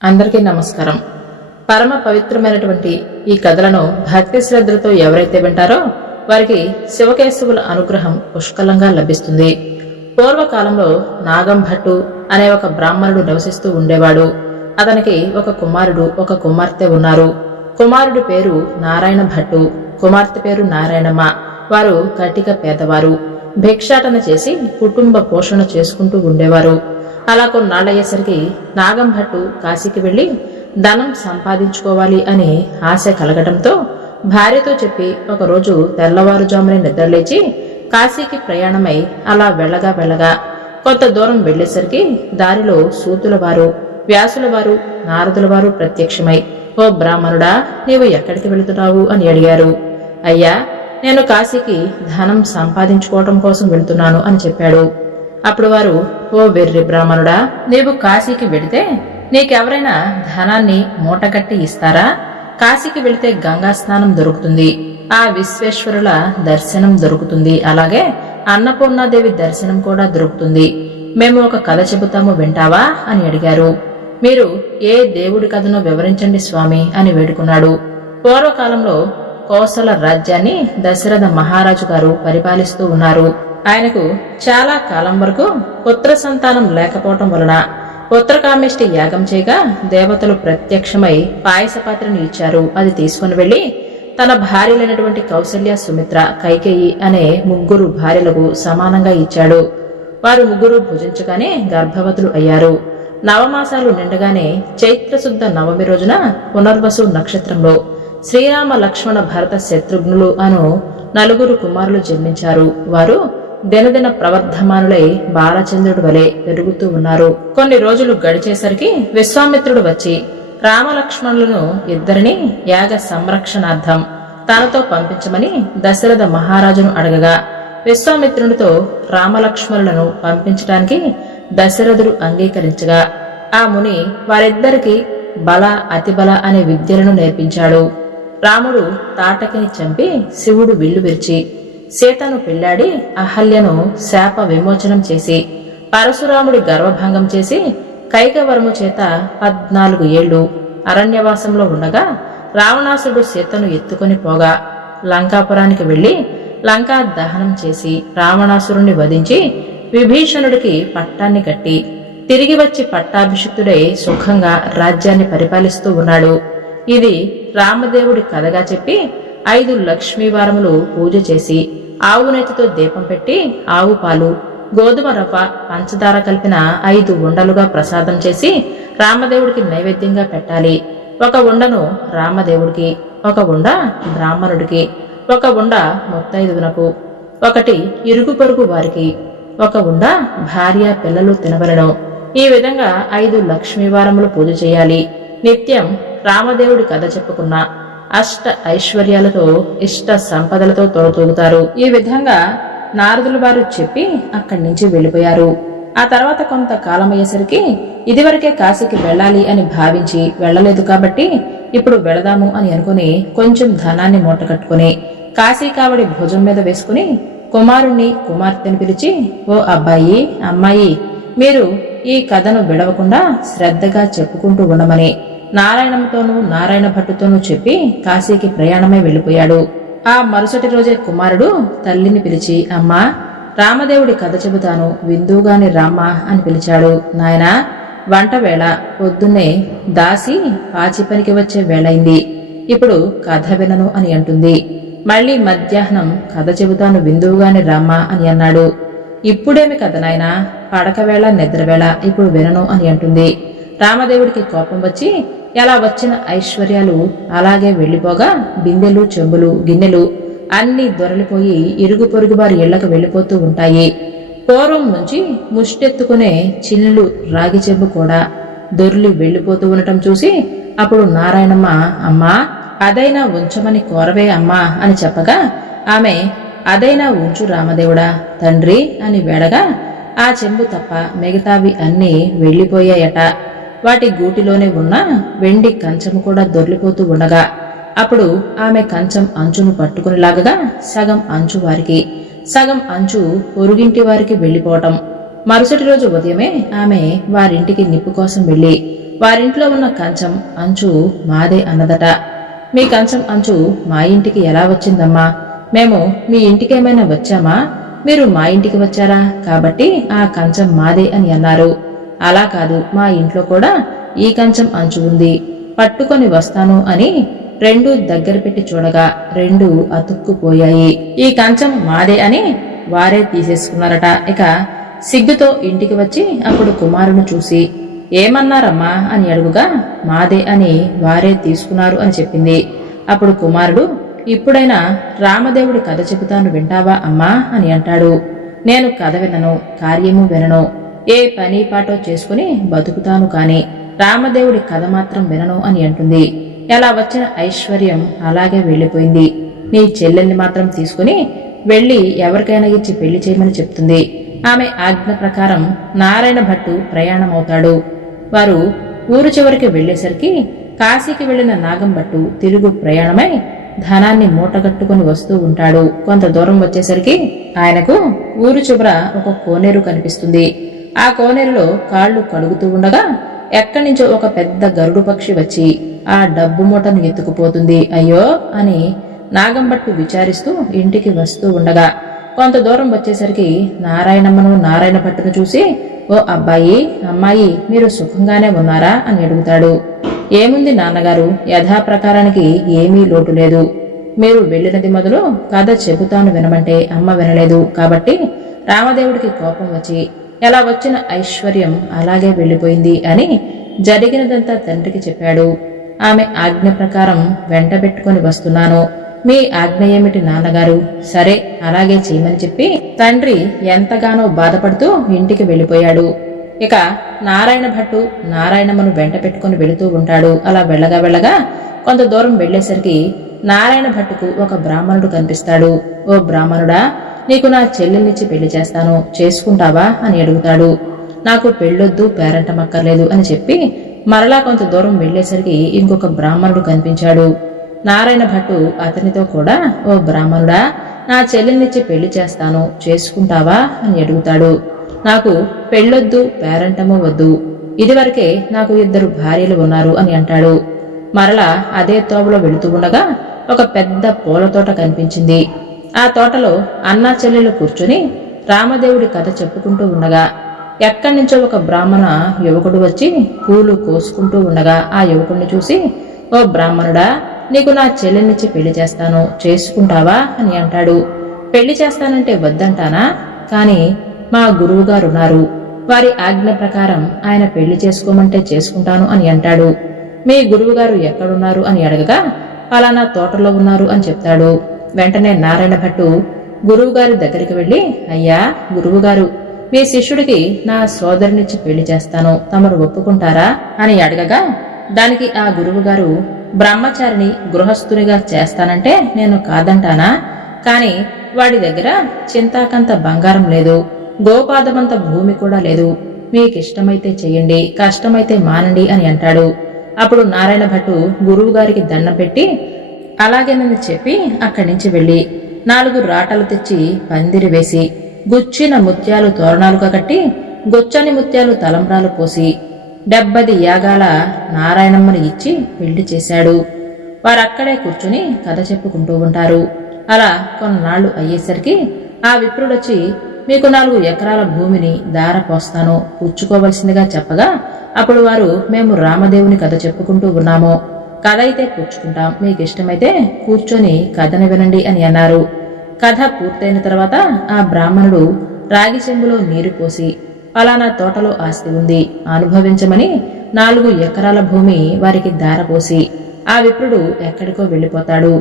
అందరికీ నమస్కారం. పరమ పవిత్రమైనటువంటి ఈ కథలను భక్తి శ్రద్ధలతో ఎవరైతే వింటారో వారికి శివకేశవుల అనుగ్రహం పుష్కలంగా లభిస్తుంది. పూర్వకాలంలో నాగం భట్టు అనే ఒక బ్రాహ్మణుడు నివసిస్తూ ఉండేవాడు. అతనికి ఒక కుమారుడు, ఒక కుమార్తె ఉన్నారు. కుమారుడి పేరు నారాయణ భట్టు, కుమార్తె పేరు నారాయణమ్మ. వారు కటిక పేదవారు. భిక్షాటన చేసి కుటుంబ పోషణ చేసుకుంటూ ఉండేవారు. అలా కొన్నాళ్ళయ్యేసరికి నాగం భట్టు కాశీకి వెళ్లి ధనం సంపాదించుకోవాలి అని ఆశ కలగడంతో భార్యతో చెప్పి ఒకరోజు తెల్లవారుజామునే నిద్రలేచి కాశీకి ప్రయాణమై అలా వెళ్ళగా కొంత దూరం వెళ్లేసరికి దారిలో సూతుల వారు, వ్యాసుల వారు, నారదుల వారు ప్రత్యక్షమై, ఓ బ్రాహ్మణుడా, నీవు ఎక్కడికి వెళుతున్నావు అని అడిగారు. అయ్యా, నేను కాశీకి ధనం సంపాదించుకోవటం కోసం వెళుతున్నాను అని చెప్పాడు. అప్పుడు వారు, ఓ వెర్రి బ్రాహ్మణుడా, నీవు కాశీకి వెళితే నీకెవరైనా ధనాన్ని మూటకట్టి ఇస్తారా? కాశీకి వెళితే గంగా స్నానం దొరుకుతుంది, ఆ విశ్వేశ్వరుల దర్శనం దొరుకుతుంది, అలాగే అన్నపూర్ణాదేవి దర్శనం కూడా దొరుకుతుంది. మేము ఒక కథ చెబుతాము, వింటావా అని అడిగారు. మీరు ఏ దేవుడి కథను వివరించండి స్వామి అని వేడుకున్నాడు. పూర్వకాలంలో కోసల రాజ్యాన్ని దశరథ మహారాజు గారు పరిపాలిస్తూ ఉన్నారు. ఆయనకు చాలా కాలం వరకు పుత్ర సంతానం లేకపోవటం వలన పుత్రకామేష్టి యాగం చేయగా దేవతలు ప్రత్యక్షమై పాయస పాత్రను ఇచ్చారు. అది తీసుకుని వెళ్లి తన భార్యలైనటువంటి కౌసల్య, సుమిత్ర, కైకేయి అనే ముగ్గురు భార్యలకు సమానంగా ఇచ్చాడు. వారు ముగ్గురు భుజించగానే గర్భవతులు అయ్యారు. నవమాసాలు నిండగానే చైత్రశుద్ధ నవమి రోజున పునర్వసు నక్షత్రంలో శ్రీరామ, లక్ష్మణ, భరత, శత్రుఘ్నులు అను నలుగురు కుమారులు జన్మించారు. వారు దినదిన ప్రవర్ధమానులై బాలచంద్రుడు వలె పెరుగుతూ ఉన్నారు. కొన్ని రోజులు గడిచేసరికి విశ్వామిత్రుడు వచ్చి రామలక్ష్మణులను ఇద్దరిని యాగ సంరక్షణార్థం తనతో పంపించమని దశరథ మహారాజును అడగగా విశ్వామిత్రునితో రామలక్ష్మణులను పంపించడానికి దశరథుడు అంగీకరించగా ఆ ముని వారిద్దరికి బల, అతిబల అనే విద్యలను నేర్పించాడు. రాముడు తాటకిని చంపి శివుడు విల్లు విరిచి సీతను పెళ్లాడి అహల్యను శాప విమోచనం చేసి పరశురాముడి గర్వభంగం చేసి కైకవరము చేత 14 ఏళ్లు అరణ్యవాసంలో ఉండగా రావణాసుడు సీతను ఎత్తుకొని పోగా లంకాపురానికి వెళ్లి లంకా దహనం చేసి రావణాసురుణ్ణి వధించి విభీషణుడికి పట్టాన్ని కట్టి తిరిగి వచ్చి పట్టాభిషిక్తుడై సుఖంగా రాజ్యాన్ని పరిపాలిస్తూ ఉన్నాడు. ఇది రామదేవుడి కథగా చెప్పి 5 లక్ష్మీవారములు పూజ చేసి ఆవు నేతితో దీపం పెట్టి ఆవు పాలు, గోధుమ రవ్వ, పంచదార కలిపిన 5 ఉండలుగా ప్రసాదం చేసి రామదేవుడికి నైవేద్యంగా పెట్టాలి. ఒక ఉండను రామదేవుడికి, ఒక ఉండ బ్రాహ్మణుడికి, ఒక ఉండ ముత్తైదువునకు, ఒకటి ఇరుగు పొరుగు వారికి, ఒక ఉండ భార్య పిల్లలు తినవలను. ఈ విధంగా 5 లక్ష్మీవారములు పూజ చేయాలి. నిత్యం రామదేవుడి కథ చెప్పుకున్న అష్ట ఐశ్వర్యాలతో, ఇష్ట సంపదలతో తోడుతూగుతారు. ఈ విధంగా నారదుల వారు చెప్పి అక్కడి నుంచి వెళ్లిపోయారు. ఆ తర్వాత కొంత కాలమయ్యేసరికి ఇదివరకే కాశీకి వెళ్ళాలి అని భావించి వెళ్లలేదు కాబట్టి ఇప్పుడు వెళదాము అని అనుకుని కొంచెం ధనాన్ని మూటకట్టుకుని కాశీ కావడి భుజం మీద వేసుకుని కుమారుణ్ణి, కుమార్తెను పిలిచి, ఓ అబ్బాయి, అమ్మాయి, మీరు ఈ కథను విడవకుండా శ్రద్ధగా చెప్పుకుంటూ ఉండమని నారాయణంతోనూ నారాయణ భట్టుతోనూ చెప్పి కాశీకి ప్రయాణమై వెళ్లిపోయాడు. ఆ మరుసటి రోజే కుమారుడు తల్లిని పిలిచి, అమ్మా, రామదేవుడి కథ చెబుతాను, విందుగాని రామ్మా అని పిలిచాడు. నాయనా, వంట వేళ, పొద్దున్నే దాసి పాచి పనికి వచ్చే వేళైంది, ఇప్పుడు కథ వినను అని అంటుంది. మళ్లీ మధ్యాహ్నం కథ చెబుతాను, విందువుగాని రామ్మా అని అన్నాడు. ఇప్పుడేమి కథ నాయనా, పడకవేళ, నిద్రవేళ, ఇప్పుడు వినను అని అంటుంది. రామదేవుడికి కోపం వచ్చి ఎలా వచ్చిన ఐశ్వర్యాలు అలాగే వెళ్లిపోగా బిందెలు, చెంబులు, గిన్నెలు అన్నీ దొరలిపోయి ఇరుగు పొరుగు వారి ఇళ్లకు వెళ్లిపోతూ ఉంటాయి. పూర్వం నుంచి ముష్టెత్తుకునే చిల్లు, రాగి చెంబు కూడా దొర్లి వెళ్లిపోతూ ఉండటం చూసి అప్పుడు నారాయణమ్మ, అమ్మా, అదైనా ఉంచమని కోరవే అమ్మా అని చెప్పగా ఆమె, అదైనా ఉంచు రామదేవుడా తండ్రి అని వేడగా ఆ చెంబు తప్ప మిగతావి అన్నీ వెళ్లిపోయాయట. వాటి గూటిలోనే ఉన్న వెండి కంచము కూడా దొర్లిపోతూ ఉండగా అప్పుడు ఆమె కంచం అంచును పట్టుకుని లాగగా సగం అంచు వారికి, సగం అంచు పొరుగింటి వారికి వెళ్లిపోవటం. మరుసటి రోజు ఉదయమే ఆమె వారింటికి నిప్పు కోసం వెళ్లి వారింట్లో ఉన్న కంచం అంచు మాదే అన్నదట. మీ కంచం అంచు మా ఇంటికి ఎలా వచ్చిందమ్మా? మేము మీ ఇంటికేమైనా వచ్చామా? మీరు మా ఇంటికి వచ్చారా కాబట్టి ఆ కంచం మాదే అని అన్నారు. అలా కాదు, మా ఇంట్లో కూడా ఈ కంచం అంచు ఉంది, పట్టుకొని వస్తాను అని రెండూ దగ్గర పెట్టి చూడగా రెండూ అతుక్కుపోయాయి. ఈ కంచం మాదే అని వారే తీసేసుకున్నారట. ఇక సిగ్గుతో ఇంటికి వచ్చి అప్పుడు కుమారుని చూసి ఏమన్నారమ్మా అని అడుగుగా మాదే అని వారే తీసుకున్నారు అని చెప్పింది. అప్పుడు కుమారుడు, ఇప్పుడైనా రామదేవుడి కథ చెబుతాను వింటావా అమ్మా అని అంటాడు. నేను కథ వినను, కార్యము వినను, ఏ పని పాటో చేసుకుని బతుకుతాను కాని రామదేవుడి కథ మాత్రం వినను అని అంటుంది. ఎలా వచ్చిన ఐశ్వర్యం అలాగే వెళ్లిపోయింది. నీ చెల్లెల్ని మాత్రం తీసుకుని వెళ్లి ఎవరికైనా ఇచ్చి పెళ్లి చేయమని చెప్తుంది. ఆమె ఆజ్ఞ ప్రకారం నారాయణ భట్టు ప్రయాణమవుతాడు. వారు ఊరు చివరికి వెళ్లేసరికి కాశీకి వెళ్లిన నాగం భట్టు తిరుగు ప్రయాణమై ధనాన్ని మూటగట్టుకుని వస్తూ ఉంటాడు. కొంత దూరం వచ్చేసరికి ఆయనకు ఊరు చివర ఒక కోనేరు కనిపిస్తుంది. ఆ కోనేరులో కాళ్లు కడుగుతూ ఉండగా ఎక్కడి నుంచో ఒక పెద్ద గరుడు పక్షి వచ్చి ఆ డబ్బు మూటను ఎత్తుకుపోతుంది. అయ్యో అని నాగంభట్టు విచారిస్తూ ఇంటికి వస్తూ ఉండగా కొంత దూరం వచ్చేసరికి నారాయణమ్మను నారాయణ భట్టును చూసి, ఓ అబ్బాయి అమ్మాయి మీరు సుఖంగానే ఉన్నారా అని అడుగుతాడు. ఏముంది నాన్నగారు, యథాప్రకారానికి ఏమీ లోటు లేదు. మీరు వెళ్ళినది మొదలు కథ చెబుతాను వినమంటే అమ్మ వినలేదు కాబట్టి రామదేవుడికి కోపం వచ్చి ఎలా వచ్చిన ఐశ్వర్యం అలాగే వెళ్లిపోయింది అని జరిగినదంతా తండ్రికి చెప్పాడు. ఆమె ఆజ్ఞ ప్రకారం వెంటబెట్టుకుని వస్తున్నాను. మీ ఆజ్ఞ ఏమిటి నాన్నగారు? సరే అలాగే చేయమని చెప్పి తండ్రి ఎంతగానో బాధపడుతూ ఇంటికి వెళ్లిపోయాడు. ఇక నారాయణ భట్టు నారాయణమ్మను వెంట పెట్టుకుని వెళుతూ ఉంటాడు. అలా వెళ్ళగా వెళ్ళగా కొంత దూరం వెళ్లేసరికి నారాయణ భట్టుకు ఒక బ్రాహ్మణుడు కనిపిస్తాడు. ఓ బ్రాహ్మణుడా, నీకు నా చెల్లెల్నిచ్చి పెళ్లి చేస్తాను, చేసుకుంటావా అని అడుగుతాడు. నాకు పెళ్ళొద్దు, పేరంటమక్కర్లేదు అని చెప్పి మరలా కొంత దూరం వెళ్లేసరికి ఇంకొక బ్రాహ్మణుడు కనిపించాడు. నారాయణ భట్టు అతనితో కూడా, ఓ బ్రాహ్మణుడా, నా చెల్లెల్నిచ్చి పెళ్లి చేస్తాను, చేసుకుంటావా అని అడుగుతాడు. నాకు పెళ్ళొద్దు, పేరంటము వద్దు, ఇదివరకే నాకు 2 భార్యలు ఉన్నారు అని అంటాడు. మరలా అదే తోవలో వెళుతూ ఉండగా ఒక పెద్ద పూల తోట కనిపించింది. ఆ తోటలో అన్నా చెల్లెలు కూర్చుని రామదేవుడి కథ చెప్పుకుంటూ ఉండగా ఎక్కడి నుంచో ఒక బ్రాహ్మణ యువకుడు వచ్చి పూలు కోసుకుంటూ ఉండగా ఆ యువకుడిని చూసి, ఓ బ్రాహ్మణుడా, నీకు నా చెల్లెల్నిచ్చి పెళ్లి చేస్తాను, చేసుకుంటావా అని అంటాడు. పెళ్లి చేస్తానంటే వద్దంటానా? కాని మా గురువుగారున్నారు, వారి ఆజ్ఞ ప్రకారం ఆయన పెళ్లి చేసుకోమంటే చేసుకుంటాను అని అంటాడు. మీ గురువుగారు ఎక్కడున్నారు అని అడగగా ఫలానా తోటలో ఉన్నారు అని చెప్తాడు. వెంటనే నారాయణ భట్టు గురువుగారి దగ్గరికి వెళ్లి, అయ్యా గురువుగారు, మీ శిష్యుడికి నా సోదరునిచ్చి పెళ్లి చేస్తాను, తమరు ఒప్పుకుంటారా అని అడగగా దానికి ఆ గురువుగారు, బ్రహ్మచారిని గృహస్థునిగా చేస్తానంటే నేను కాదంటానా? కాని వాడి దగ్గర చింతాకంత బంగారం లేదు, గోపాదమంత భూమి కూడా లేదు, మీకిష్టమైతే చెయ్యండి, కష్టమైతే మానండి అని అంటాడు. అప్పుడు నారాయణ భట్టు గురువుగారికి దండం పెట్టి అలాగేనని చెప్పి అక్కడి నుంచి వెళ్లి 4 రాటలు తెచ్చి పందిరి వేసి గుచ్చిన ముత్యాలు తోరణాలుగా కట్టి గుచ్చని ముత్యాలు తలంబ్రాలు పోసి 70 యాగాల నారాయణమ్మను ఇచ్చి పెళ్లి చేశాడు. వారక్కడే కూర్చుని కథ చెప్పుకుంటూ ఉంటారు. అలా కొన్నాళ్లు అయ్యేసరికి ఆ విప్రుడొచ్చి, మీకు 4 ఎకరాల భూమిని దార పోస్తాను, పుచ్చుకోవలసిందిగా చెప్పగా అప్పుడు వారు, మేము రామదేవుని కథ చెప్పుకుంటూ ఉన్నాము, కథ అయితే పుచ్చుకుంటాం, మీకిష్టమైతే కూర్చొని కథను వినండి అని అన్నారు. కథ పూర్తయిన తర్వాత ఆ బ్రాహ్మణుడు రాగి చెంబులో నీరు పోసి, ఫలానా తోటలో ఆస్తి ఉంది, అనుభవించమని 4 ఎకరాల భూమి వారికి దారపోసి ఆ విప్రుడు ఎక్కడికో వెళ్లిపోతాడు.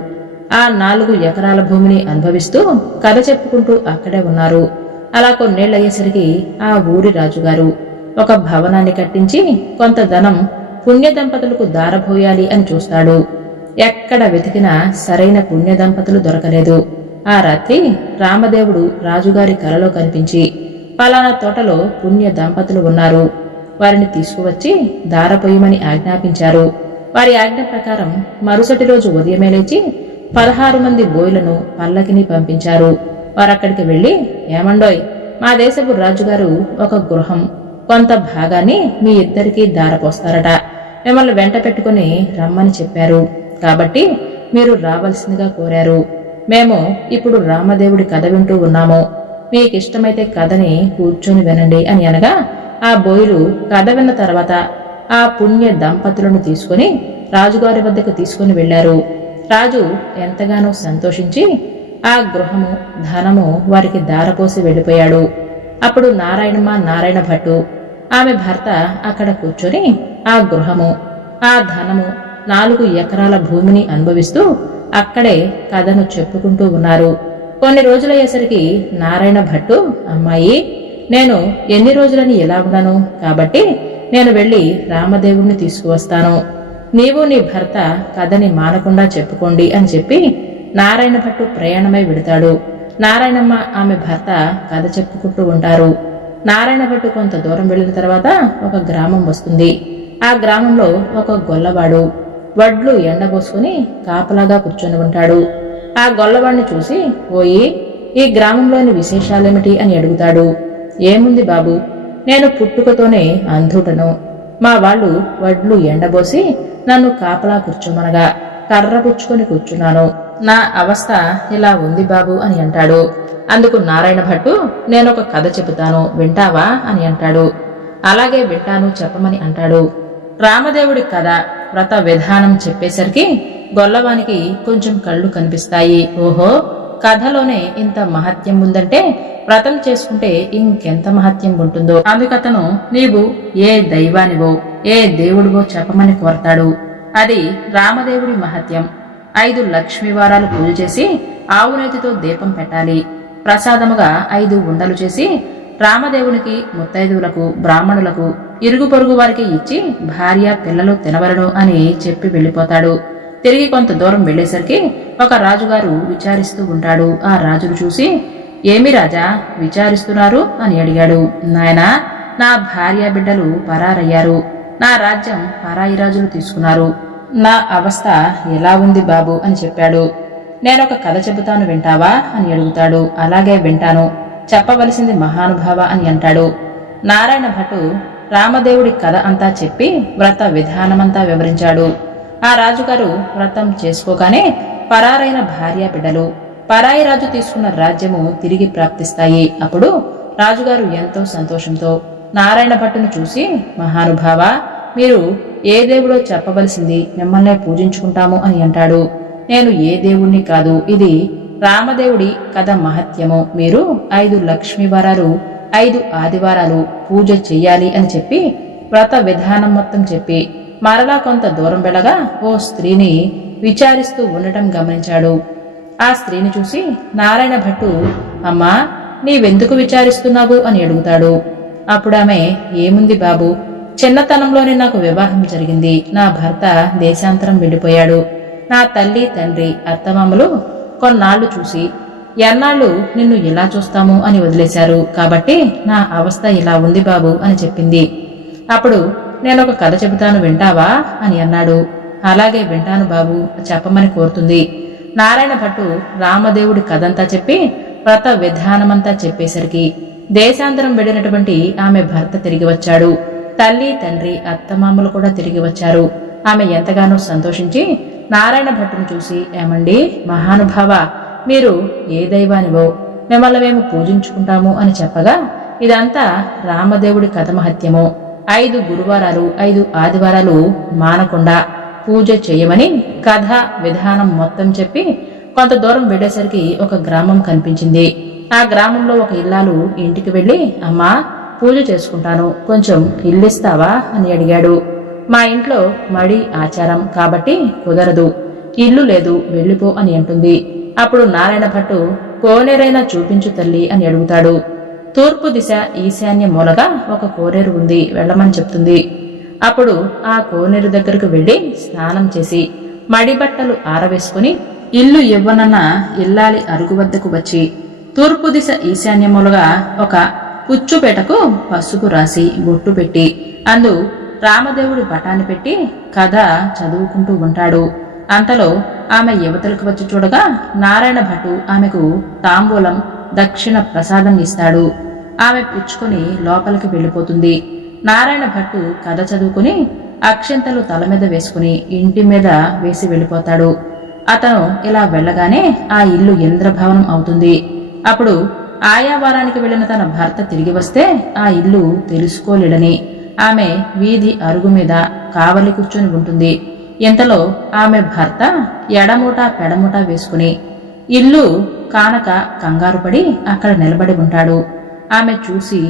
ఆ 4 ఎకరాల భూమిని అనుభవిస్తూ కథ చెప్పుకుంటూ అక్కడే ఉన్నారు. అలా కొన్నేళ్లయ్యేసరికి ఆ ఊరి రాజుగారు ఒక భవనాన్ని కట్టించి కొంత ధనం పుణ్య దంపతులకు దారబోయాలి అని చూస్తాడు. ఎక్కడ వెతికినా సరైన పుణ్య దంపతులు దొరకలేదు. ఆ రాత్రి రామదేవుడు రాజుగారి కలలో కనిపించి, పలానా తోటలో పుణ్య దంపతులు ఉన్నారు, వారిని తీసుకువచ్చి దారపోయమని ఆజ్ఞాపించారు. వారి ఆజ్ఞ ప్రకారం మరుసటి రోజు ఉదయమే లేచి 16 మంది బోయిలను పల్లకిని పంపించారు. వారక్కడికి వెళ్లి, ఏమండోయ్, మా దేశపు రాజుగారు ఒక గృహం కొంత భాగాన్ని మీ ఇద్దరికీ దారపోస్తారట, మిమ్మల్ని వెంట పెట్టుకుని రమ్మని చెప్పారు. కాబట్టి మీరు రావాల్సిందిగా కోరారు. మేము ఇప్పుడు రామదేవుడి కథ వింటూ ఉన్నాము. మీకిష్టమైతే కథని కూర్చొని వినండి అని అనగా ఆ బోయిలు కథ విన్న తర్వాత ఆ పుణ్య దంపతులను తీసుకుని రాజుగారి వద్దకు తీసుకుని వెళ్లారు. రాజు ఎంతగానో సంతోషించి ఆ గృహము ధనము వారికి దారపోసి వెళ్ళిపోయాడు. అప్పుడు నారాయణమ్మ నారాయణ భట్టు ఆమె భర్త అక్కడ కూర్చొని ఆ గృహము ఆ ధనము 4 ఎకరాల భూమిని అనుభవిస్తూ అక్కడే కథను చెప్పుకుంటూ ఉన్నారు. కొన్ని రోజులయ్యేసరికి నారాయణ భట్టు, అమ్మాయి, నేను ఎన్ని రోజులని ఎలా ఉన్నాను, కాబట్టి నేను వెళ్లి రామదేవుణ్ణి తీసుకువస్తాను. నీవు నీ భర్త కథని మానకుండా చెప్పుకోండి అని చెప్పి నారాయణ భట్టు ప్రయాణమై వెడతాడు. నారాయణమ్మ ఆమె భర్త కథ చెప్పుకుంటూ ఉంటారు. నారాయణ భట్టు కొంత దూరం వెళ్లిన తర్వాత ఒక గ్రామం వస్తుంది. ఆ గ్రామంలో ఒక గొల్లవాడు వడ్లు ఎండబోసుకుని కాపలాగా కూర్చొని ఉంటాడు. ఆ గొల్లవాడిని చూసి, ఓయి, ఈ గ్రామంలోని విశేషాలేమిటి అని అడుగుతాడు. ఏముంది బాబు, నేను పుట్టుకతోనే అంధుటను. మా వాళ్ళు వడ్లు ఎండబోసి నన్ను కాపలా కూర్చోమనగా కర్ర పుచ్చుకొని కూర్చున్నాను. నా అవస్థ ఇలా ఉంది బాబు అని అంటాడు. అందుకు నారాయణ భట్టు, నేనొక కథ చెబుతాను, వింటావా అని అంటాడు. అలాగే వింటాను, చెప్పమని అంటాడు. రామదేవుడి కథ వ్రత విధానం చెప్పేసరికి గొల్లవానికి కొంచెం కళ్ళు కనిపిస్తాయి. ఓహో, కథలోనే ఇంత మహత్యం ఉందంటే వ్రతం చేసుకుంటే ఇంకెంత మహత్యం ఉంటుందో. అందుకతను నీవు ఏ దైవానివో ఏ దేవుడివో చెప్పమని కోరతాడు. అది రామదేవుడి మహత్యం. 5 లక్ష్మీవారాలు పూజ చేసి ఆవునేతితో దీపం పెట్టాలి. ప్రసాదముగా 5 ఉండలు చేసి రామదేవునికి, ముత్తైదువులకు, బ్రాహ్మణులకు, ఇరుగు పొరుగు వారికి ఇచ్చి భార్య పిల్లలు తినవలను అని చెప్పి వెళ్ళిపోతాడు. తిరిగి కొంత దూరం వెళ్లేసరికి ఒక రాజుగారు విచారిస్తూ ఉంటాడు. ఆ రాజును చూసి, ఏమి రాజా విచారిస్తున్నారు అని అడిగాడు. నాయనా, నా భార్య బిడ్డలు పరారయ్యారు. నా రాజ్యం పరాయి రాజులు తీసుకున్నారు. నా అవస్థ ఎలా ఉంది బాబు అని చెప్పాడు. నేనొక కథ చెబుతాను, వింటావా అని అడుగుతాడు. అలాగే వింటాను, చెప్పవలసింది మహానుభావ అని అంటాడు. నారాయణ భట్టు రామదేవుడి కథ అంతా చెప్పి వ్రత విధానమంతా వివరించాడు. ఆ రాజుగారు వ్రతం చేసుకోగానే పరారైన భార్య బిడ్డలు, పరాయి రాజు తీసుకున్న రాజ్యము తిరిగి ప్రాప్తిస్తాయి. అప్పుడు రాజుగారు ఎంతో సంతోషంతో నారాయణ భట్టును చూసి, మహానుభావ, మీరు ఏ దేవుడో చెప్పవలసింది, మిమ్మల్నే పూజించుకుంటాము అని అంటాడు. నేను ఏ దేవుణ్ణి కాదు, ఇది రామదేవుడి కథ మహత్యము. మీరు 5 లక్ష్మీవారాలు 5 ఆదివారాలు పూజ చెయ్యాలి అని చెప్పి వ్రత విధానం మొత్తం చెప్పి మరలా కొంత దూరం వెళ్ళగా ఓ స్త్రీని విచారిస్తూ ఉండటం గమనించాడు. ఆ స్త్రీని చూసి నారాయణ భట్టు, అమ్మా, నీవెందుకు విచారిస్తున్నావు అని అడుగుతాడు. అప్పుడామె, ఏముంది బాబు, చిన్నతనంలోనే నాకు వివాహం జరిగింది. నా భర్త దేశాంతరం వెళ్ళిపోయాడు. నా తల్లి తండ్రి అత్తమామలు కొన్నాళ్లు చూసి, ఎన్నాళ్ళు నిన్ను ఇలా చూస్తాము అని వదిలేశారు. కాబట్టి నా అవస్థ ఇలా ఉంది బాబు అని చెప్పింది. అప్పుడు నేనొక కథ చెబుతాను, వింటావా అని అన్నాడు. అలాగే వింటాను బాబు, చెప్పమని కోరుతుంది. నారాయణ భట్టు రామదేవుడి కథంతా చెప్పి వ్రత విధానమంతా చెప్పేసరికి దేశాంతరం వెళ్ళినటువంటి ఆమె భర్త తిరిగి వచ్చాడు. తల్లి తండ్రి అత్తమామలు కూడా తిరిగి వచ్చారు. ఆమె ఎంతగానో సంతోషించి నారాయణ భట్టును చూసి, ఏమండి మహానుభావ, మీరు ఏ దైవానివో, మిమ్మల్ని మేము పూజించుకుంటాము అని చెప్పగా ఇదంతా రామదేవుడి కథ మహత్యము. 5 గురువారాలు 5 ఆదివారాలు మానకుండా పూజ చేయమని కథ విధానం మొత్తం చెప్పి కొంత దూరం వెళ్ళేసరికి ఒక గ్రామం కనిపించింది. ఆ గ్రామంలో ఒక ఇల్లాలు ఇంటికి వెళ్లి, అమ్మా, పూజ చేసుకుంటాను, కొంచెం ఇల్లిస్తావా అని అడిగాడు. మా ఇంట్లో మడి ఆచారం కాబట్టి కుదరదు, ఇల్లు లేదు, వెళ్ళిపో అని అంటుంది. అప్పుడు నారాయణ భట్టు, కోనేరైనా చూపించు తల్లి అని అడుగుతాడు. తూర్పు దిశ ఈశాన్య మూలగా ఒక కోనేరు ఉంది, వెళ్ళమని చెప్తుంది. అప్పుడు ఆ కోనేరు దగ్గరకు వెళ్లి స్నానం చేసి మడి బట్టలు ఆరవేసుకుని ఇల్లు ఇవ్వనన్న ఇల్లాలి అరుగు వద్దకు వచ్చి తూర్పు దిశ ఈశాన్యములుగా ఒక పుచ్చుపేటకు పసుపు రాసి బొట్టు పెట్టి అందు రామదేవుడి పటాన్ని పెట్టి కథ చదువుకుంటూ ఉంటాడు. అంతలో ఆమె యువతలకు వచ్చి చూడగా నారాయణ భట్టు ఆమెకు తాంబూలం దక్షిణ ప్రసాదం ఇస్తాడు. ఆమె పుచ్చుకొని లోపలికి వెళ్లిపోతుంది. నారాయణ భట్టు కథ చదువుకుని అక్షింతలు తల మీద వేసుకుని ఇంటి మీద వేసి వెళ్ళిపోతాడు. అతను ఇలా వెళ్ళగానే ఆ ఇల్లు ఇంద్రభవనం అవుతుంది. అప్పుడు ఆయా వారానికి వెళ్లిన తన భర్త తిరిగి వస్తే ఆ ఇల్లు తెలుసుకోలేడని ఆమె వీధి అరుగు మీద కావలి కూర్చొని ఉంటుంది. ఇంతలో ఆమె భర్త ఎడమూట పెడమూట వేసుకుని ఇల్లు కానక కంగారు పడి అక్కడ నిలబడి ఉంటాడు. ఆమె చూసి,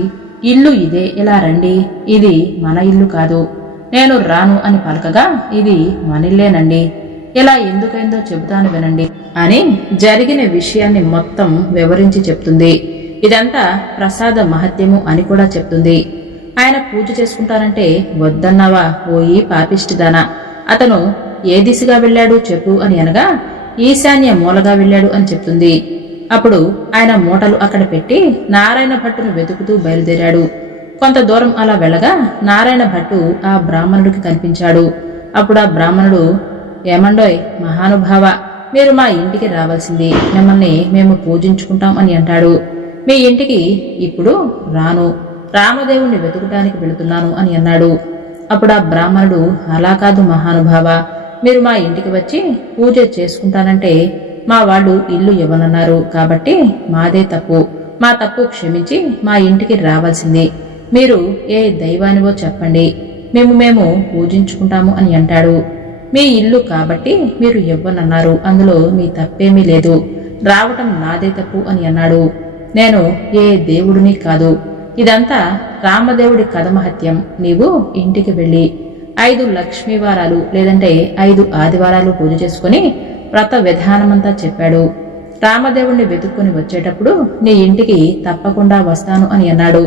ఇల్లు ఇదే, ఇలా రండి, ఇది మన ఇల్లు కాదు, నేను రాను అని పలకగా, ఇది మనిల్లేనండి, ఇలా ఎందుకైందో చెబుతాను వినండి అని జరిగిన విషయాన్ని మొత్తం వివరించి చెప్తుంది. ఇదంతా ప్రసాద మహత్యము అని కూడా చెప్తుంది. ఆయన పూజ చేసుకుంటానంటే వద్దన్నావా ఓయి పాపిష్టిదానా, అతను ఏ దిశగా వెళ్ళాడు చెప్పు అని అనగా ఈశాన్య మూలగా వెళ్ళాడు అని చెప్తుంది. అప్పుడు ఆయన మూటలు అక్కడ పెట్టి నారాయణ భట్టును వెతుకుతూ బయలుదేరాడు. కొంత దూరం అలా వెళ్ళగా నారాయణ భట్టు ఆ బ్రాహ్మణుడికి కనిపించాడు. అప్పుడు ఆ బ్రాహ్మణుడు, ఏమండోయ్ మహానుభావ, మీరు మా ఇంటికి రావాల్సింది, మిమ్మల్ని మేము పూజించుకుంటాం అని అంటాడు. మీ ఇంటికి ఇప్పుడు రాను, రామదేవుణ్ణి వెతుకటానికి వెళుతున్నాను అని అన్నాడు. అప్పుడు ఆ బ్రాహ్మణుడు, అలా కాదు మహానుభావ, మీరు మా ఇంటికి వచ్చి పూజ చేసుకుంటానంటే మా వాళ్ళు ఇల్లు ఇవ్వనన్నారు, కాబట్టి మాదే తప్పు, మా తప్పు క్షమించి మా ఇంటికి రావాల్సింది, మీరు ఏ దైవానివో చెప్పండి, మేము పూజించుకుంటాము అని అంటాడు. మీ ఇల్లు కాబట్టి మీరు ఇవ్వనన్నారు, అందులో మీ తప్పేమీ లేదు, రావటం నాదే తప్పు అని అన్నాడు. నేను ఏ దేవుడిని కాదు, ఇదంతా రామదేవుడి కథమహత్యం, నీవు ఇంటికి వెళ్ళి 5 లక్ష్మీవారాలు లేదంటే 5 ఆదివారాలు పూజ చేసుకుని వ్రత విధానమంతా చెప్పాడు. రామదేవుణ్ణి వెతుక్కుని వచ్చేటప్పుడు నీ ఇంటికి తప్పకుండా వస్తాను అని అన్నాడు.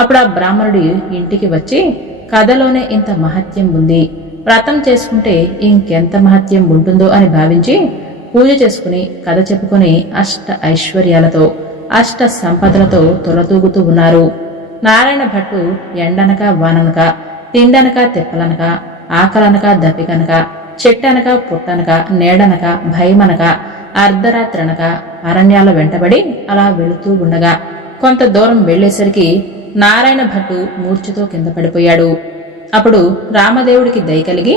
అప్పుడు ఆ బ్రాహ్మణుడి ఇంటికి వచ్చి, కథలోనే ఇంత మహత్యం ఉంది, వ్రతం చేసుకుంటే ఇంకెంత మహత్యం ఉంటుందో అని భావించి పూజ చేసుకుని కథ చెప్పుకుని అష్ట ఐశ్వర్యాలతో అష్ట సంపదలతో తొలతూగుతూ ఉన్నారు. నారాయణ భట్టు ఎండనక వాననక, తిండనక తిప్పలనక, ఆకలనక దప్పికనక, చెట్టనక పుట్టనక, నీడనక భయమనక, అర్ధరాత్రనక అరణ్యాల వెంటబడి అలా వెళుతూ ఉండగా కొంత దూరం వెళ్లేసరికి నారాయణ భట్టు మూర్ఛతో కింద పడిపోయాడు. అప్పుడు రామదేవుడికి దయ కలిగి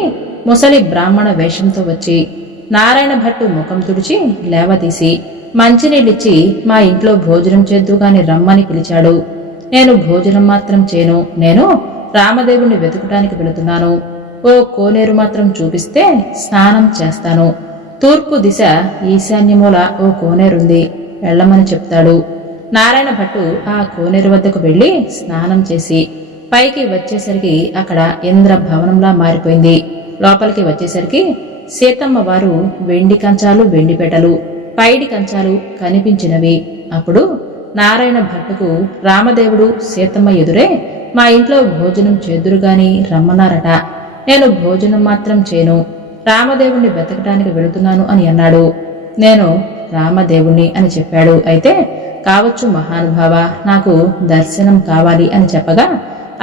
ముసలి బ్రాహ్మణ వేషంతో వచ్చి నారాయణ భట్టు ముఖం తుడిచి లేవతీసి మంచినీళ్ళిచ్చి మా ఇంట్లో భోజనం చేద్దుగాని రమ్మని పిలిచాడు. నేను భోజనం మాత్రం చేను, నేను రామదేవుణ్ణి వెతుకటానికి వెళుతున్నాను, ఓ కోనేరు మాత్రం చూపిస్తే స్నానం చేస్తాను, తూర్పు దిశ ఈశాన్యమూల ఓ కోనేరుంది, వెళ్ళమని చెప్తాడు. నారాయణ భట్టు ఆ కోనేరు వద్దకు వెళ్లి స్నానం చేసి పైకి వచ్చేసరికి అక్కడ ఇంద్ర భవనంలా మారిపోయింది. లోపలికి వచ్చేసరికి సీతమ్మ వారు వెండి కంచాలు, వెండిపేటలు, పైడి కంచాలు కనిపించినవి. అప్పుడు నారాయణ భట్టుకు రామదేవుడు సీతమ్మ ఎదురే మా ఇంట్లో భోజనం చేదురుగాని రమ్మన్నారట, నేను భోజనం మాత్రం చేను, రామదేవుణ్ణి వెతకటానికి వెళుతున్నాను అని అన్నాడు. నేను రామదేవుణ్ణి అని చెప్పాడు. అయితే కావచ్చు మహానుభావ, నాకు దర్శనం కావాలి అని చెప్పగా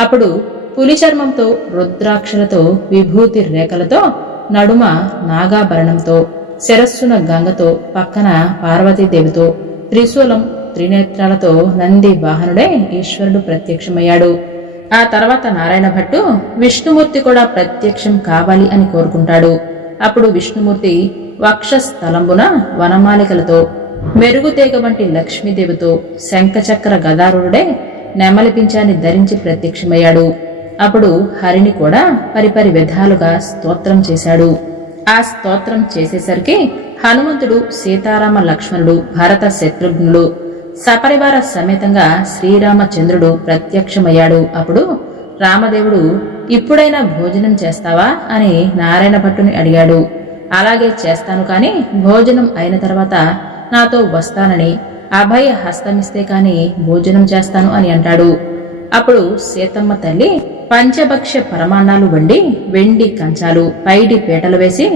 అప్పుడు పులి చర్మంతో రుద్రాక్షలతో విభూతి రేఖలతో నడుమ నాగాభరణంతో శిరస్సున గంగతో పక్కన పార్వతీదేవితో త్రిశూలం త్రినేత్రాలతో నంది వాహనుడై ఈశ్వరుడు ప్రత్యక్షమయ్యాడు. ఆ తర్వాత నారాయణ భట్టు విష్ణుమూర్తి కూడా ప్రత్యక్షం కావాలి అని కోరుకుంటాడు. అప్పుడు విష్ణుమూర్తి వక్షస్థలంబున వనమాలికలతో మెరుగుతీగ వంటి లక్ష్మీదేవితో శంఖచక్ర గదారుడే నెమలిపించాన్ని ధరించి ప్రత్యక్షమయ్యాడు. అప్పుడు హరిని కూడా పరిపరి విధాలుగా స్తోత్రం చేశాడు. ఆ స్తోత్రం చేసేసరికి హనుమంతుడు, సీతారామ లక్ష్మణుడు, భరత శత్రుఘ్నుడు సపరివార సమేతంగా శ్రీరామచంద్రుడు ప్రత్యక్షమయ్యాడు. అప్పుడు రామదేవుడు, ఇప్పుడైనా భోజనం చేస్తావా అని నారాయణ భట్టుని అడిగాడు. అలాగే చేస్తాను, కాని భోజనం అయిన తర్వాత నాతో వస్తానని అభయ హస్తమిస్తే కాని భోజనం చేస్తాను అని అంటాడు. అప్పుడు సీతమ్మ తల్లి పంచభక్ష పరమాన్నాలు వండి వెండి కంచాలు, పైడి పీటలు వేసి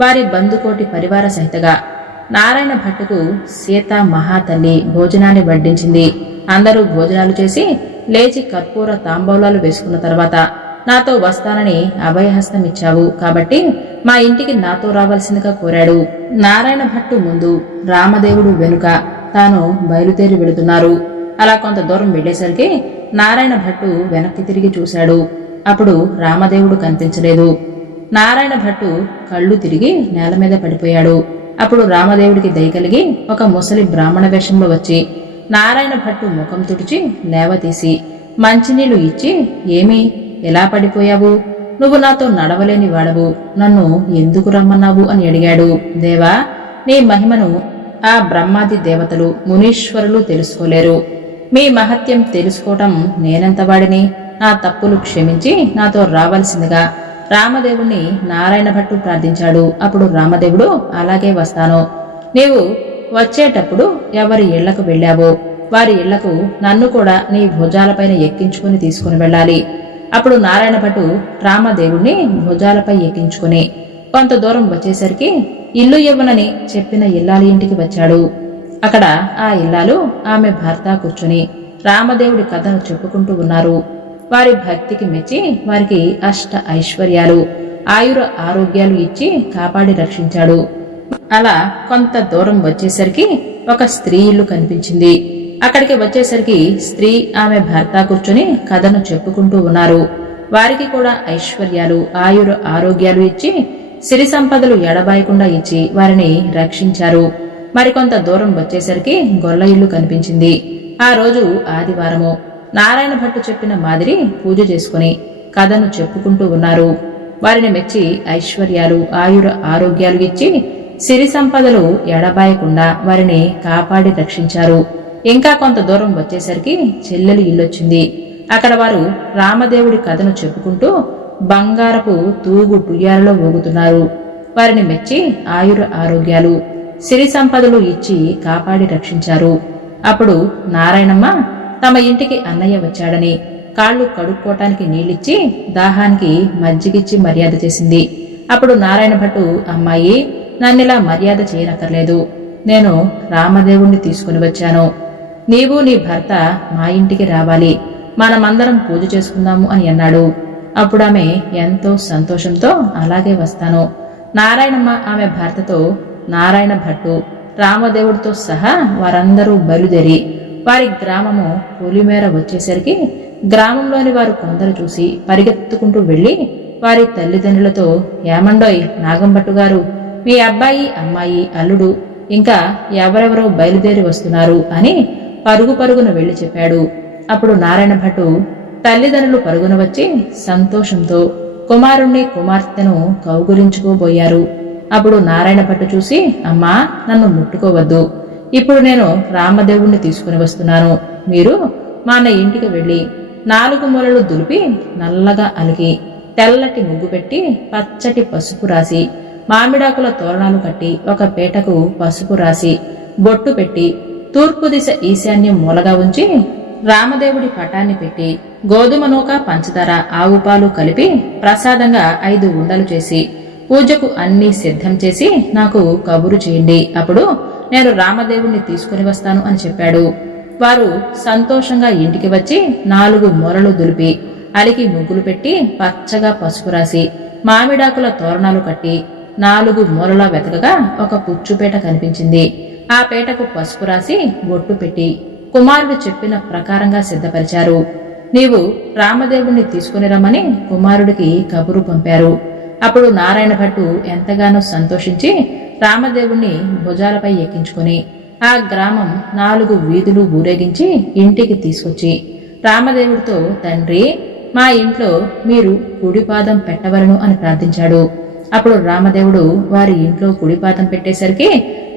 వారి బంధుకోటి పరివార సహితగా నారాయణ భట్టుకు సీత మహాతల్లి భోజనాన్ని వడ్డించింది. అందరూ భోజనాలు చేసి లేచి కర్పూర తాంబూలాలు వేసుకున్న తర్వాత నాతో వస్తానని అభయహస్తం ఇచ్చావు, కాబట్టి మా ఇంటికి నాతో రావాల్సిందిగా కోరాడు. నారాయణ భట్టు ముందు, రామదేవుడు వెనుక తాను బయలుదేరి వెళుతున్నారు. అలా కొంత దూరం వెళ్లేసరికి నారాయణ భట్టు వెనక్కి తిరిగి చూశాడు. అప్పుడు రామదేవుడు కనిపించలేదు. నారాయణ భట్టు కళ్ళు తిరిగి నేల మీద పడిపోయాడు. అప్పుడు రామదేవుడికి దయ కలిగి ఒక ముసలి బ్రాహ్మణ వేషంలో వచ్చి నారాయణ భట్టు ముఖం తుడిచి లేవతీసి మంచినీళ్లు ఇచ్చి, ఏమీ ఎలా పడిపోయావు? నువ్వు నాతో నడవలేని వాడవు, నన్ను ఎందుకు రమ్మన్నావు అని అడిగాడు. దేవా, నీ మహిమను ఆ బ్రహ్మాది దేవతలు మునీశ్వరులు తెలుసుకోలేరు. మీ మహత్యం తెలుసుకోవటం నేనెంత వాడిని? నా తప్పులు క్షమించి నాతో రావలసిందిగా రామదేవుణ్ణి నారాయణ భట్టు ప్రార్థించాడు. అప్పుడు రామదేవుడు, అలాగే వస్తాను. నీవు వచ్చేటప్పుడు ఎవరి ఇళ్లకు వెళ్ళావో వారి ఇళ్లకు నన్ను కూడా నీ భుజాలపైన ఎక్కించుకుని తీసుకుని వెళ్ళాలి. అప్పుడు నారాయణ భట్టు రామదేవుణ్ణి భుజాలపై ఎక్కించుకుని కొంత దూరం వచ్చేసరికి ఇల్లు ఇవ్వనని చెప్పిన ఇల్లాలి ఇంటికి వచ్చాడు. అక్కడ ఆ ఇల్లాలు ఆమె భర్త కూర్చుని రామదేవుడి కథను చెప్పుకుంటూ ఉన్నారు. వారి భక్తికి మెచ్చి వారికి అష్ట ఐశ్వర్యాలు, ఆయుర ఆరోగ్యాలు ఇచ్చి కాపాడి రక్షించాడు. అలా కొంత దూరం వచ్చేసరికి ఒక స్త్రీ ఇల్లు కనిపించింది. అక్కడికి వచ్చేసరికి స్త్రీ ఆమె భర్త కూర్చుని కథను చెప్పుకుంటూ ఉన్నారు. వారికి కూడా ఐశ్వర్యాలు, ఆయుర ఆరోగ్యాలు ఇచ్చి సిరి సంపదలు ఎడబాయకుండా ఇచ్చి వారిని రక్షించారు. మరికొంత దూరం వచ్చేసరికి గొల్ల ఇల్లు కనిపించింది. ఆ రోజు ఆదివారము. నారాయణ భట్టు చెప్పిన మాదిరి పూజ చేసుకుని కథను చెప్పుకుంటూ ఉన్నారు. వారిని మెచ్చి ఐశ్వర్యాలు, ఆయుర ఆరోగ్యాలు ఇచ్చి సిరి సంపదలు ఎడబాయకుండా వారిని కాపాడి రక్షించారు. ఇంకా కొంత దూరం వచ్చేసరికి చెల్లెలు ఇల్లొచ్చింది. అక్కడ వారు రామదేవుడి కథను చెప్పుకుంటూ బంగారపు తూగు టుయ్యాలలో ఊగుతున్నారు. వారిని మెచ్చి ఆయుర ఆరోగ్యాలు, సిరి సంపదలు ఇచ్చి కాపాడి రక్షించారు. అప్పుడు నారాయణమ్మ తమ ఇంటికి అన్నయ్య వచ్చాడని కాళ్లు కడుక్కోటానికి నీళ్ళిచ్చి దాహానికి మజ్జిగిచ్చి మర్యాద చేసింది. అప్పుడు నారాయణ భట్టు, అమ్మాయి, నన్నిలా మర్యాద చేయనక్కర్లేదు. నేను రామదేవుణ్ణి తీసుకుని వచ్చాను. నీవు నీ భర్త మా ఇంటికి రావాలి, మనమందరం పూజ చేసుకుందాము అని అన్నాడు. అప్పుడామె ఎంతో సంతోషంతో అలాగే వస్తాను. నారాయణమ్మ ఆమె భర్తతో నారాయణ భట్టు రామదేవుడితో సహా వారందరూ బయలుదేరి వారి గ్రామము పొలిమేర వచ్చేసరికి గ్రామంలోని వారు కొందరు చూసి పరిగెత్తుకుంటూ వెళ్లి వారి తల్లిదండ్రులతో, ఏమండోయ్ నాగంభట్టు గారు, మీ అబ్బాయి, అమ్మాయి, అల్లుడు ఇంకా ఎవరెవరో బయలుదేరి వస్తున్నారు అని పరుగు పరుగున వెళ్లి చెప్పాడు. అప్పుడు నారాయణ భట్టు తల్లిదండ్రులు పరుగున వచ్చి సంతోషంతో కుమారుణ్ణి కుమార్తెను కౌగులించుకోబోయారు. అప్పుడు నారాయణ భట్టు చూసి, అమ్మా, నన్ను ముట్టుకోవద్దు. ఇప్పుడు నేను రామదేవుణ్ణి తీసుకుని వస్తున్నాను. మీరు మా అన్న ఇంటికి వెళ్లి 4 మూలలు దులిపి నల్లగా అలికి తెల్లటి ముగ్గు పెట్టి పచ్చటి పసుపు రాసి మామిడాకుల తోరణాలు కట్టి ఒక పీటకు పసుపు రాసి బొట్టు పెట్టి తూర్పు దిశ ఈశాన్యం మూలగా ఉంచి రామదేవుడి పటాన్ని పెట్టి గోధుమ నూక, పంచదార, ఆవు పాలు కలిపి ప్రసాదంగా 5 ఉండలు చేసి పూజకు అన్నీ సిద్ధం చేసి నాకు కబురు చేయండి. అప్పుడు నేను రామదేవుణ్ణి తీసుకుని వస్తాను అని చెప్పాడు. వారు సంతోషంగా ఇంటికి వచ్చి 4 మూలలు దులిపి అలికి ముగ్గులు పెట్టి పచ్చగా పసుపు రాసి మామిడాకుల తోరణాలు కట్టి 4 మూలలా వెతకగా ఒక పుచ్చుపేట కనిపించింది. ఆ పేటకు పసుపు రాసి బొట్టు పెట్టి కుమారుడు చెప్పిన ప్రకారంగా సిద్ధపరిచారు. నీవు రామదేవుణ్ణి తీసుకుని రమ్మని కుమారుడికి కబురు పంపారు. అప్పుడు నారాయణ భట్టు ఎంతగానో సంతోషించి రామదేవుణ్ణి భుజాలపై ఎక్కించుకుని ఆ గ్రామం 4 వీధులు ఊరేగించి ఇంటికి తీసుకొచ్చి రామదేవుడితో, తండ్రి, మా ఇంట్లో మీరు కుడిపాదం పెట్టవలను అని ప్రార్థించాడు. అప్పుడు రామదేవుడు వారి ఇంట్లో కుడిపాదం పెట్టేసరికి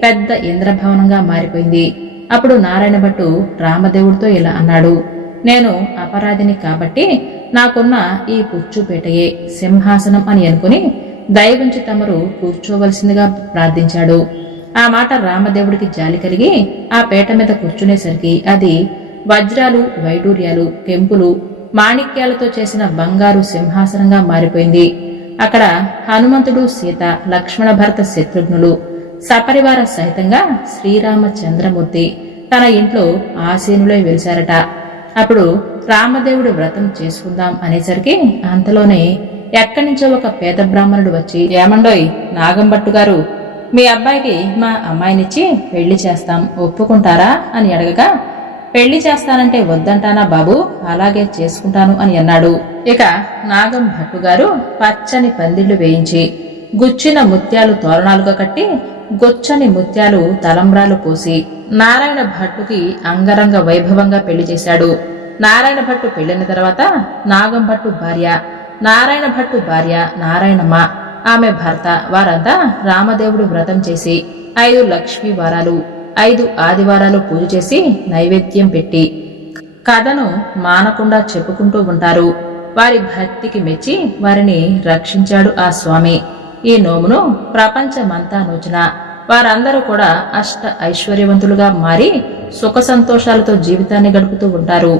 పెద్ద ఇంద్రభవనంగా మారిపోయింది. అప్పుడు నారాయణ భట్టు రామదేవుడితో ఇలా అన్నాడు, నేను అపరాధిని కాబట్టి నాకున్న ఈ పుచ్చుపేటయే సింహాసనం అని అనుకుని దయవుంచి తమరు కూర్చోవలసిందిగా ప్రార్థించాడు. ఆ మాట రామదేవుడికి జాలి కలిగి ఆ పీట మీద కూర్చునేసరికి అది వజ్రాలు, వైడూర్యాలు, కెంపులు, మాణిక్యాలతో చేసిన బంగారు సింహాసనంగా మారిపోయింది. అక్కడ హనుమంతుడు, సీత, లక్ష్మణ, భరత, శత్రుఘ్నులు సపరివార సహితంగా శ్రీరామచంద్రమూర్తి తన ఇంట్లో ఆసీనులై వెలిశారట. అప్పుడు రామదేవుడు వ్రతం చేసుకుందాం అనేసరికి అంతలోనే ఎక్కడి నుంచో ఒక పేద బ్రాహ్మణుడు వచ్చి, ఏమండోయ్ నాగంభట్టు గారు, మీ అబ్బాయికి మా అమ్మాయినిచ్చి పెళ్లి చేస్తాం, ఒప్పుకుంటారా అని అడగగా పెళ్లి చేస్తానంటే వద్దంటానా బాబు, అలాగే చేసుకుంటాను అని అన్నాడు. ఇక నాగం భట్టు గారు పచ్చని పందిళ్లు వేయించి గుచ్చిన ముత్యాలు తోరణాలుగా కట్టి గొచ్చని ముత్యాలు తలంబ్రాలు పోసి నారాయణ భట్టుకి అంగరంగ వైభవంగా పెళ్లి చేశాడు. నారాయణ భట్టు పెళ్లిన తర్వాత నాగం భట్టు భార్య, నారాయణ భట్టు భార్య నారాయణమ్మ, ఆమె భర్త వారంతా రామదేవుడు వ్రతం చేసి 5 లక్ష్మీ వారాలు 5 ఆదివారాలు పూజ చేసి నైవేద్యం పెట్టి కథను మానకుండా చెప్పుకుంటూ ఉంటారు. వారి భక్తికి మెచ్చి వారిని రక్షించాడు ఆ స్వామి. ఈ నోమును ప్రపంచమంతా నోచిన వారందరూ కూడా అష్ట ఐశ్వర్యవంతులుగా మారి సుఖ సంతోషాలతో జీవితాన్ని గడుపుతూ ఉంటారు.